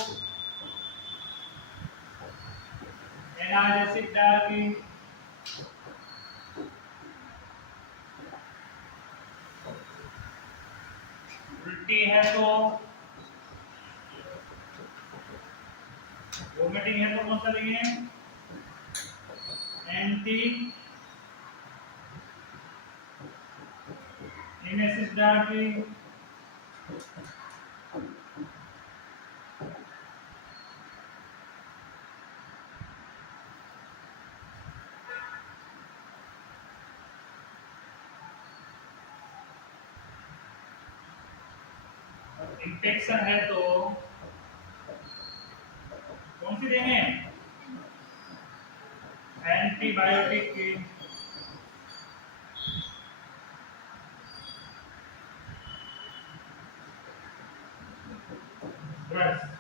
एनाल्जेसिक डाल की। उल्टी है तो, वोमिटिंग है तो कौन सा देंगे? एंटी एनेसिस डाल की। इंफेक्शन है तो कौन सी देंगे? एंटीबायोटिक की। ड्रग्स।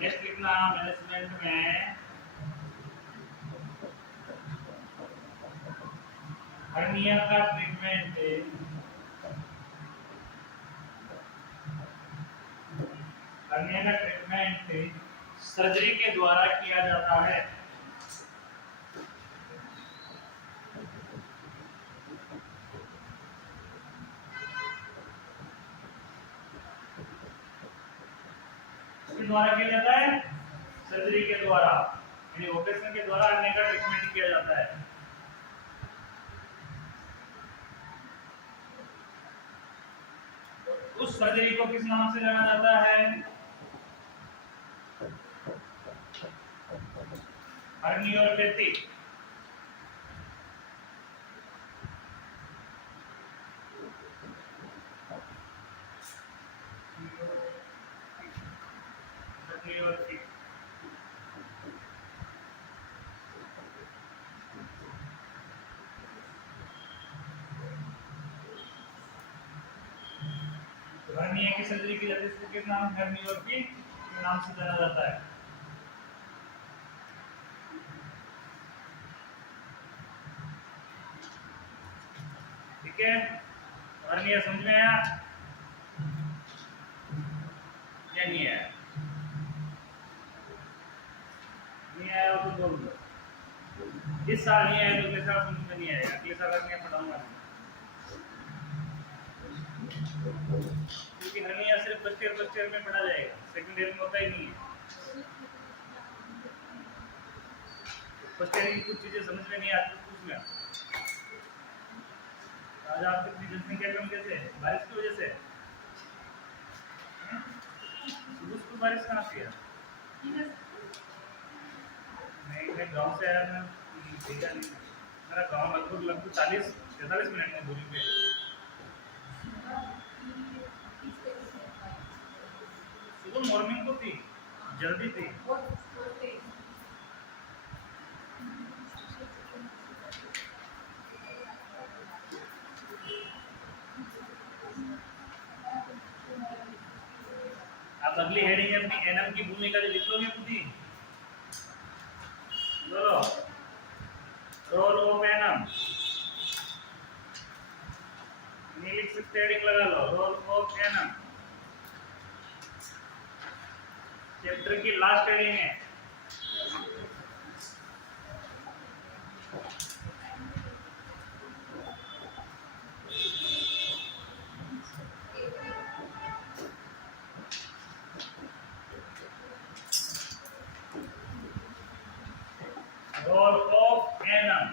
नेक्स्ट लिखना मैनेजमेंट में हर्निया का ट्रीटमेंट। हर्निया का ट्रीटमेंट सर्जरी के द्वारा किया जाता है। किसके द्वारा किया जाता है? सर्जरी के द्वारा, यानी ऑपरेशन के द्वारा हर्निया का ट्रीटमेंट किया जाता है। उस सर्जरी को किस नाम से जाना जाता है? हर्नियोपैथी। हर्निया की सर्जरी की जाती है, इसके नाम हर्नियोटॉमी के नाम से जाना जाता है। ठीक है, हर्निया समझ में आया या नहीं आया? नहीं आया तो बोल दो। इस साल नहीं आया तो अगले साल समझ में नहीं आएगा, अगले साल हर्निया पढ़ाऊंगा, क्योंकि हर्निया सिर्फ फर्स्ट ईयर में पढ़ा जाएगा, सेकंड ईयर में होता ही नहीं है। फर्स्ट ईयर की कुछ चीजें समझ में नहीं आती, पूछ लें। आज आपकी जनसंख्या कम कैसे है? बारिश की वजह से। सुबह बारिश कहाँ से है? मैं गांव से आया, मैं देखा नहीं। मेरा गांव लगभग 40-45 मिनट में दूरी पे। सुबह मॉर्निंग को थी, जल्दी थी। आप अगली हेडिंग अपनी एनएम की भूमिका जो लिखोगे खुद ही बोलो, रोल ऑफ एनएम नहीं लिख सकते, हेडिंग लगा लो रोल ऑफ एनएम। चैप्टर की लास्ट हेडिंग है। रोल ऑफ एनएम,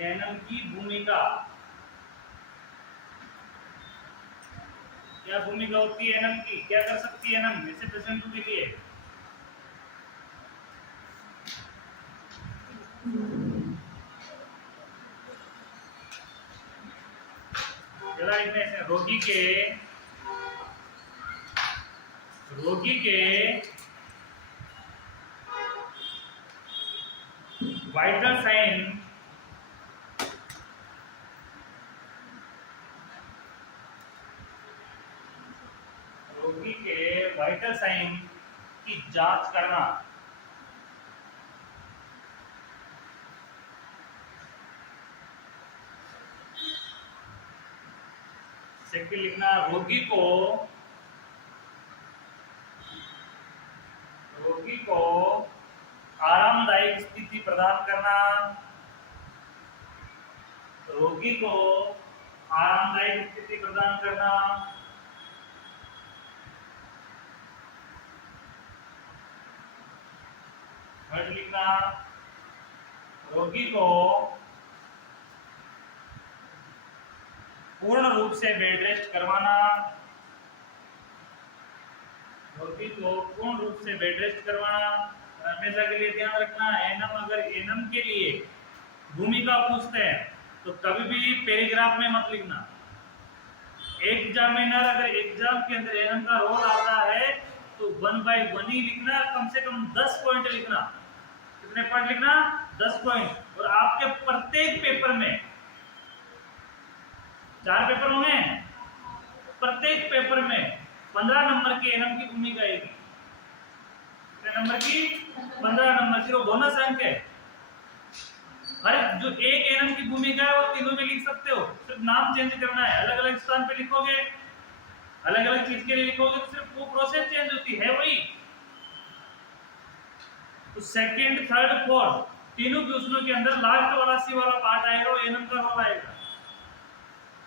एनएम की भूमिका। क्या भूमिका होती है एनएम की? क्या कर सकती है एनएम ऐसे प्रेजेंट के लिए? जरा इनमें से रोगी के वाइटल साइन की जांच करना। सेकंड लिखना, रोगी को आरामदायक स्थिति प्रदान करना। रोगी को आरामदायक स्थिति प्रदान करना। थर्ड लिखना, रोगी को पूर्ण रूप से बेड रेस्ट करवाना। रोगी को पूर्ण रूप से बेड रेस्ट करवाना। हमेशा के लिए ध्यान रखना, एनएम अगर एनएम के लिए भूमिका पूछते हैं तो कभी भी पैराग्राफ में मत लिखना। एग्जामिनर अगर एग्जाम के अंदर एनएम का रोल आता है तो 1 by 1 ही लिखना, कम से कम 10 पॉइंट लिखना। कितने पॉइंट लिखना? 10 पॉइंट। और आपके प्रत्येक पेपर में 4 पेपर होंगे, प्रत्येक पेपर में 15 नंबर की एनएम की भूमिका आएगी। कितने नंबर की? 15 नंबर की। वो बोनस अंक है। हर जो एक एनएम की भूमिका है वो तीनों में लिख सकते हो, सिर्फ नाम चेंज करना है। अलग अलग स्थान पे लिखोगे, अलग अलग चीज के लिए लिखोगे तो सिर्फ वो प्रोसेस चेंज होती है वही। तो सेकंड, थर्ड, फोर्थ तीनों क्वेश्चनों के अंदर लास्ट वाला सी वाला पार्ट आएगा, वो एनएम का रोल आएगा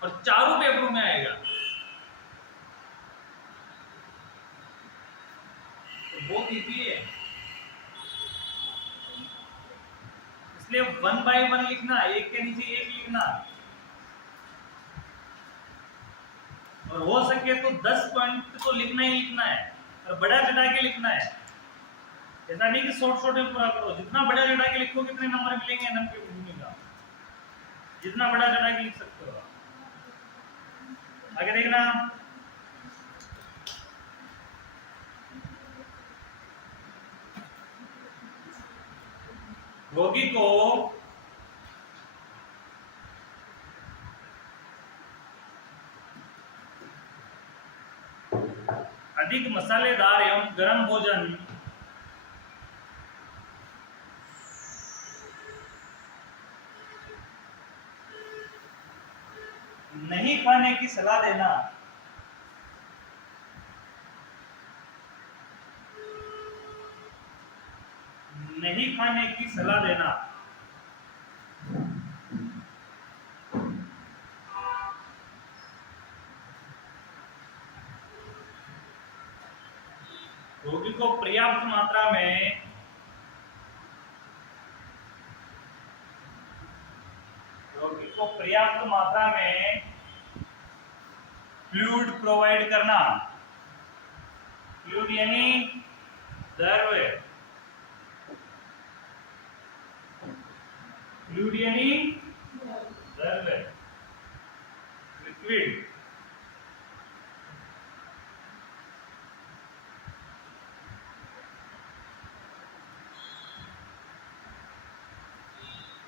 और चारों पेपरों में आएगा। तो बहुत इजी है, इसलिए 1 by 1 लिखना, एक के नीचे एक लिखना। और हो सके तो 10 पॉइंट तो लिखना ही लिखना है और बड़ा चढ़ा के लिखना है। ऐसा नहीं कि शॉर्ट में पूरा करो। जितना बड़ा चढ़ा के लिखो कितने नंबर मिलेंगे एनएम की भूमिका, जितना बड़ा चढ़ा के लिख सकते हो। आगे देखना, रोगी को अधिक मसालेदार एवं गर्म भोजन नहीं खाने की सलाह देना। नहीं खाने की सलाह देना। रोगी को पर्याप्त मात्रा में फ्लूइड प्रोवाइड करना। फ्लूइड यानी द्रव्य, फ्लूइड यानी द्रव्य, लिक्विड।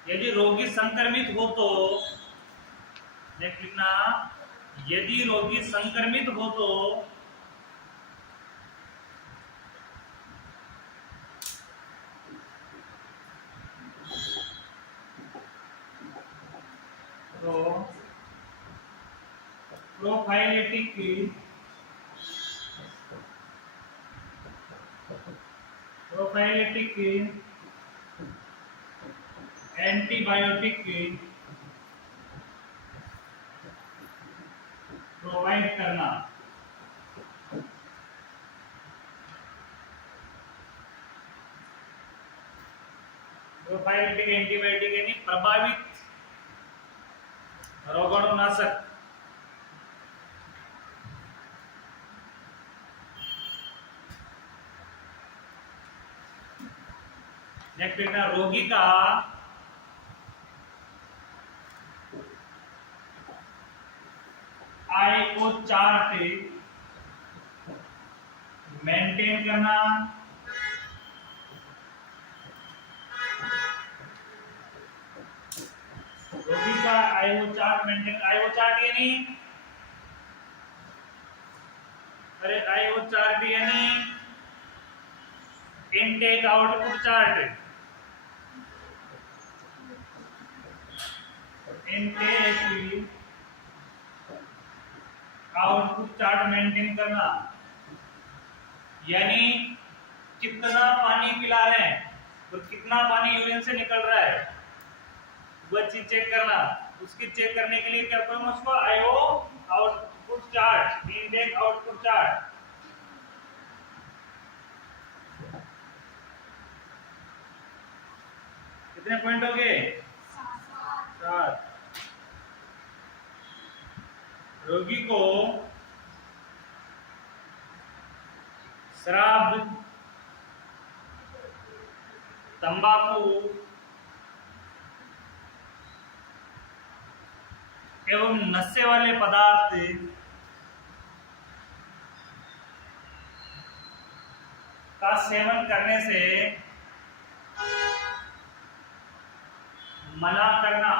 यदि रोगी संक्रमित हो तो नेक्स्ट लिखना, यदि रोगी संक्रमित हो तो प्रोफाइलेटिक एंटीबायोटिक प्रोवाइड करना। प्रोफाइलेटिक एंटीबायोटिक यानी प्रभावित रोगाणुनाशक। नेक्स्ट देखना, रोगी का IO चार्ट मेंटेन करना। रोगी का IO chart maintain, IO chart यानी IO चार्ट यानी intake output chart. Intake output chart maintain करना, यानी कितना पानी पिला रहे हैं और कितना पानी यूरिन से निकल रहा है वो चीज चेक करना। उसकी चेक करने के लिए क्या करूंगा, उसको IO output chart, intake output chart. कितने पॉइंट हो गए? 7। रोगी को शराब, तंबाकू एवं नशे वाले पदार्थ का सेवन करने से मना करना।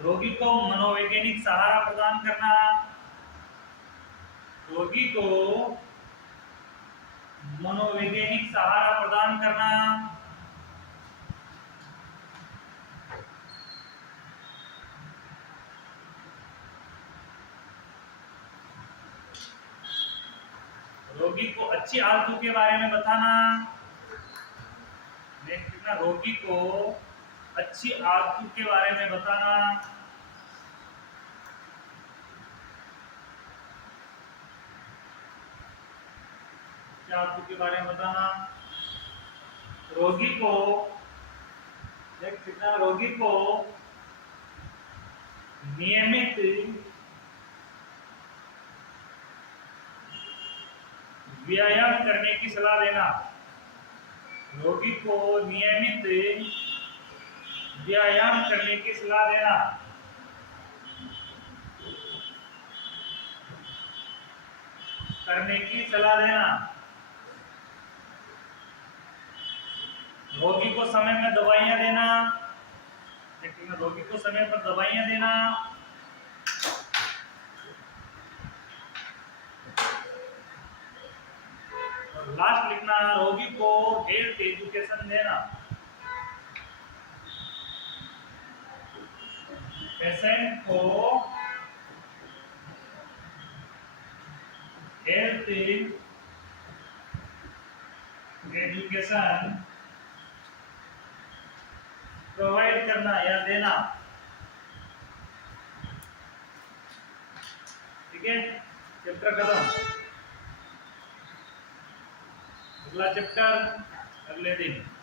रोगी को मनोवैज्ञानिक सहारा प्रदान करना। रोगी को मनोवैज्ञानिक सहारा प्रदान करना। रोगी को अच्छी आदतों के बारे में बताना। नेक्स्ट, रोगी को अच्छी आदतों के बारे में बताना। आदतों के बारे में बताना। रोगी को नियमित व्यायाम करने की सलाह देना। रोगी को नियमित व्यायाम करने की सलाह देना। रोगी को समय में दवाइयां देना। रोगी को समय पर दवाइयां देना। और लास्ट लिखना, रोगी को हेल्थ एजुकेशन देना। पेशेंट को हेल्थ एजुकेशन प्रोवाइड करना या देना। ठीक है, चैप्टर खत्म। अगला चैप्टर अगले दिन।